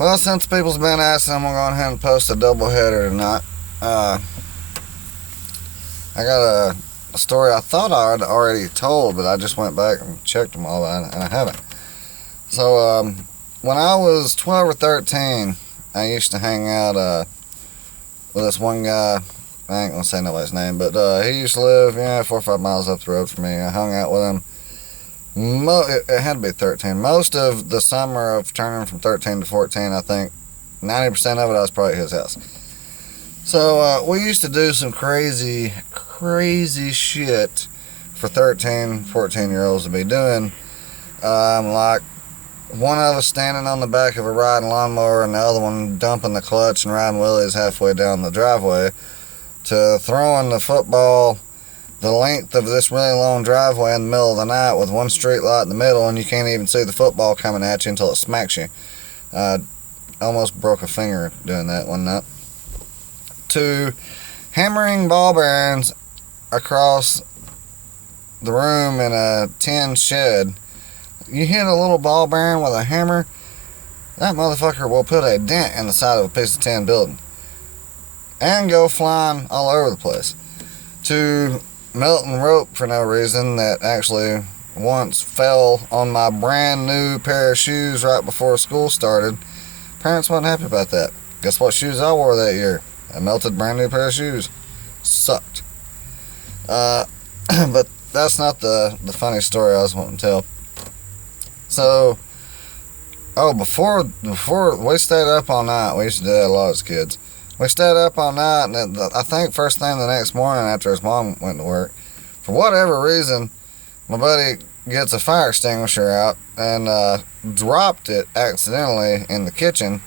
Well, since people's been asking, I'm going to go ahead and post a doubleheader tonight. I got a story I thought I had already told, but I just went back and checked them all, and I haven't. So, when I was 12 or 13, I used to hang out with this one guy. I ain't going to say nobody's name, but he used to live 4 or 5 miles up the road from me. I hung out with him. It had to be 13. Most of the summer of turning from 13 to 14, I think 90% of it I was probably at his house. So we used to do some crazy shit for 13, 14-year-olds to be doing. Like one of us standing on the back of a riding lawnmower and the other one dumping the clutch and riding wheelies halfway down the driveway, to throwing the football the length of this really long driveway in the middle of the night with one street light in the middle, and you can't even see the football coming at you until it smacks you. Almost broke a finger doing that one night. To hammering ball bearings across the room in a tin shed. You hit a little ball bearing with a hammer, that motherfucker will put a dent in the side of a piece of tin building and go flying all over the place. To melting rope for no reason that actually once fell on my brand new pair of shoes right before school started. Parents wasn't happy about that. Guess what shoes I wore that year? A melted brand new pair of shoes. Sucked. But that's not the funny story I was wanting to tell. So, before we stayed up all night. We used to do that a lot as kids. We stayed up all night, and I think first thing the next morning after his mom went to work, for whatever reason, my buddy gets a fire extinguisher out and dropped it accidentally in the kitchen,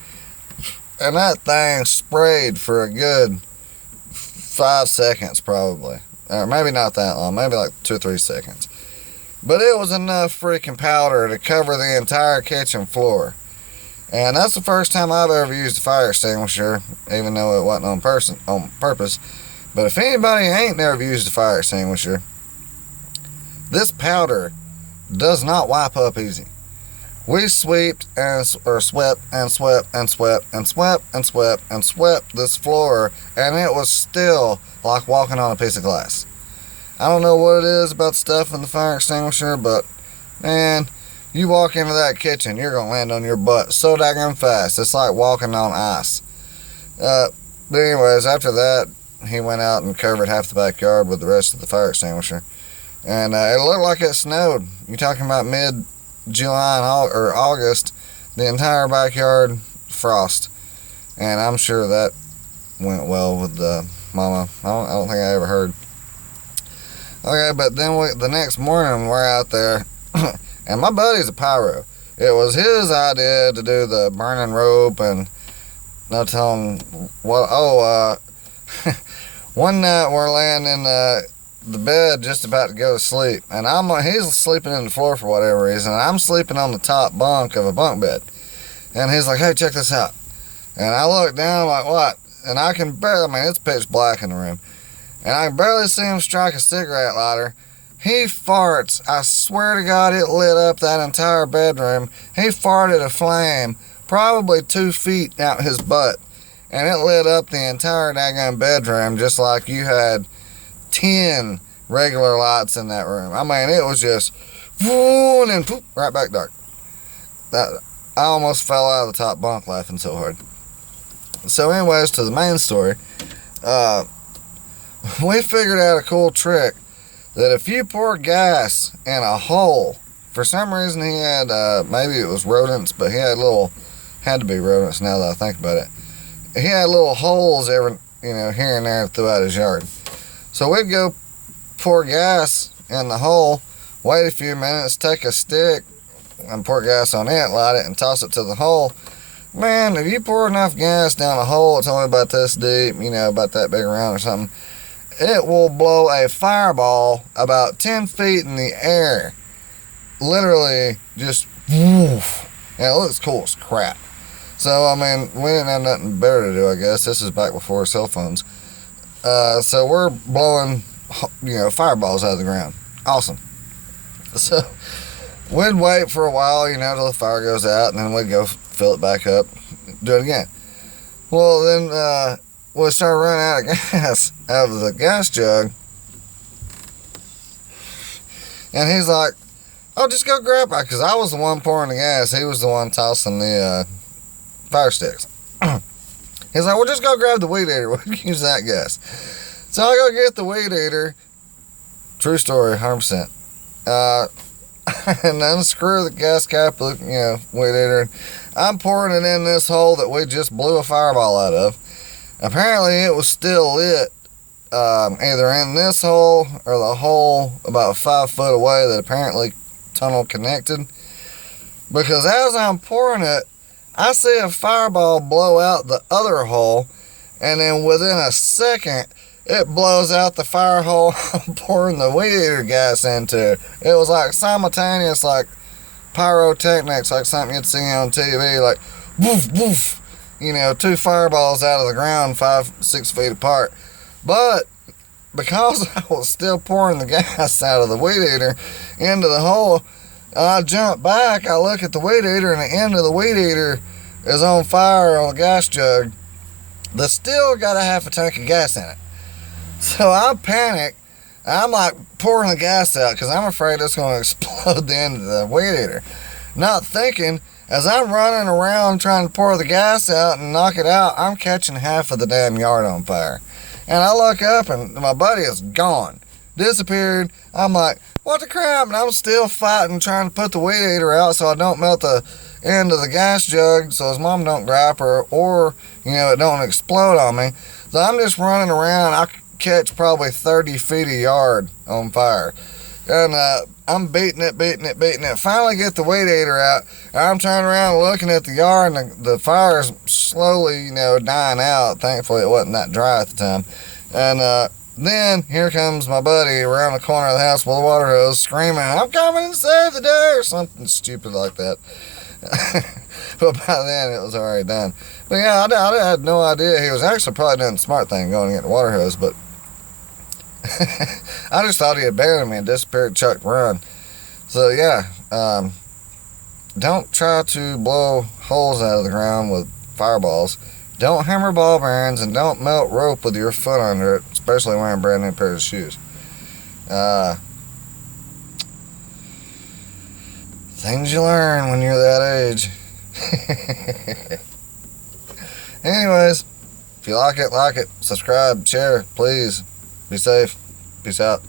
and that thing sprayed for a good 5 seconds probably, or maybe not that long, maybe like 2 or 3 seconds, but it was enough freaking powder to cover the entire kitchen floor. And that's the first time I've ever used a fire extinguisher, even though it wasn't on purpose. But if anybody ain't never used a fire extinguisher, this powder does not wipe up easy. We swept and swept this floor, and it was still like walking on a piece of glass. I don't know what it is about stuff in the fire extinguisher, but man, you walk into that kitchen, you're going to land on your butt so daggone fast. It's like walking on ice. But anyways, after that, he went out and covered half the backyard with the rest of the fire extinguisher. And it looked like it snowed. You're talking about mid-July or August, the entire backyard frost. And I'm sure that went well with Mama. I don't think I ever heard. Okay, but then the next morning, we're out there. And my buddy's a pyro. It was his idea to do the burning rope and no telling what. One night we're laying in the bed just about to go to sleep, and he's sleeping in the floor for whatever reason. And I'm sleeping on the top bunk of a bunk bed, and he's like, "Hey, check this out." And I look down like, "What?" And I can barely. It's pitch black in the room, and I can barely see him strike a cigarette lighter. He farts. I swear to God, it lit up that entire bedroom. He farted a flame probably 2 feet out his butt, and it lit up the entire daggone bedroom just like you had 10 regular lights in that room. I mean, it was just and then poof, right back dark. I almost fell out of the top bunk laughing so hard. So anyways, to the main story, we figured out a cool trick that if you pour gas in a hole, for some reason he had, maybe it was rodents, but he had had to be rodents now that I think about it. He had little holes here and there throughout his yard. So we'd go pour gas in the hole, wait a few minutes, take a stick and pour gas on it, light it, and toss it to the hole. Man, if you pour enough gas down a hole, it's only about this deep, about that big around or something, it will blow a fireball about 10 feet in the air. Literally just woof. And it looks cool as crap. So, we didn't have nothing better to do, I guess. This is back before cell phones. So we're blowing, fireballs out of the ground. Awesome. So we'd wait for a while, till the fire goes out, and then we'd go fill it back up. Do it again. Well, then we started running out of gas out of the gas jug. And he's like, oh, just go grab it. Because I was the one pouring the gas. He was the one tossing the fire sticks. He's like, well, just go grab the weed eater. We can use that gas. So I go get the weed eater. True story, 100%. And unscrew the gas cap, weed eater. I'm pouring it in this hole that we just blew a fireball out of. Apparently, it was still lit, either in this hole or the hole about 5 foot away that apparently tunnel connected. Because as I'm pouring it, I see a fireball blow out the other hole, and then within a second, it blows out the fire hole I'm pouring the weed eater gas into. It was like simultaneous, like pyrotechnics, like something you'd see on TV, like woof, woof, 2 fireballs out of the ground 5-6 feet apart. But because I was still pouring the gas out of the weed eater into the hole, I jump back, I look at the weed eater, and the end of the weed eater is on fire on a gas jug that's still got a half a tank of gas in it. So I panic. I'm like pouring the gas out because I'm afraid it's going to explode the end of the weed eater. Not thinking, as I'm running around trying to pour the gas out and knock it out, I'm catching half of the damn yard on fire. And I look up and my buddy is gone. Disappeared. I'm like, what the crap? And I'm still fighting, trying to put the weed eater out so I don't melt the end of the gas jug so his mom don't grab her or, it don't explode on me. So I'm just running around. I catch probably 30 feet a yard on fire. And I'm beating it. Finally get the weed eater out. I'm turning around looking at the yard, and the fire's slowly, dying out. Thankfully, it wasn't that dry at the time. And then here comes my buddy around the corner of the house with a water hose screaming, I'm coming to save the day, or something stupid like that. But by then, it was already done. But yeah, I had no idea. He was actually probably doing the smart thing, going to get the water hose, but I just thought he abandoned me and disappeared, chucked, run. So yeah, don't try to blow holes out of the ground with fireballs. Don't hammer ball bearings, and don't melt rope with your foot under it, especially wearing a brand new pair of shoes. Things you learn when you're that age. Anyways, if you like it, subscribe, share, please. Be safe. Peace out.